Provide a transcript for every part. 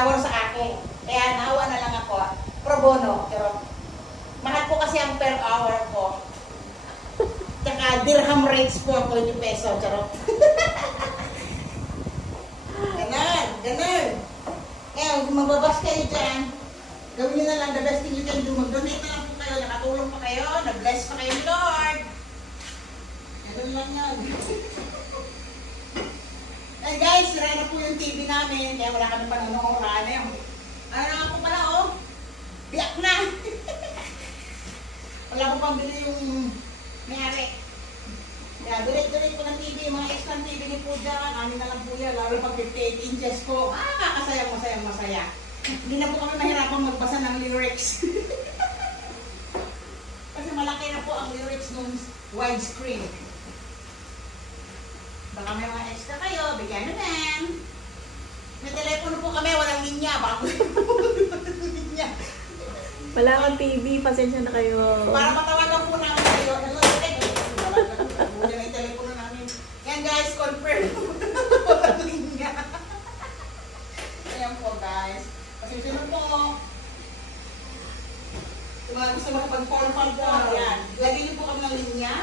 shower sa akin. Kaya naawa na lang ako. Pro bono. Pero mahal po kasi ang per hour ko. Tsaka dirham rates po ako 20 peso. Charot. Ganon, ganon. Ngayon, kung magbabas kayo dyan, gawin nyo na lang the best thing you can do. Mag-donate na lang po kayo, nakatulong pa kayo, na-bless pa kayo ni Lord. Ganon lang yan. Eh guys, sira na po yung TV namin, kaya wala kami panonood. Ano na po pala, oh? Biyak na! Wala ko pang bili yung mayari. Kaya direct po ng TV, yung mga extra TV ni po dyan, amin na lang po yan, lalo pag 58 inches po. Masaya. Hindi na po kami mahirapang magbasa ng lyrics. Kasi malaki na po ang lyrics ng widescreen. Baka may mga extra kayo, bigyan naman. May telepono po kami, walang linya. Baka walang linya. Wala kang TV, pasensya na kayo. Para matawagan po namin kayo. May telepono namin. Yan guys, confirm. Walang linya. Ayan po guys. Pasensya na po. Kung mga gusto makapag-form po, ayan. Lagyan niyo po kami ng linya.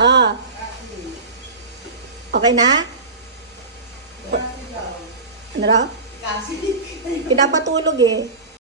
Ah. Okay na? Ano raw? Kasi, Pinapatulog eh.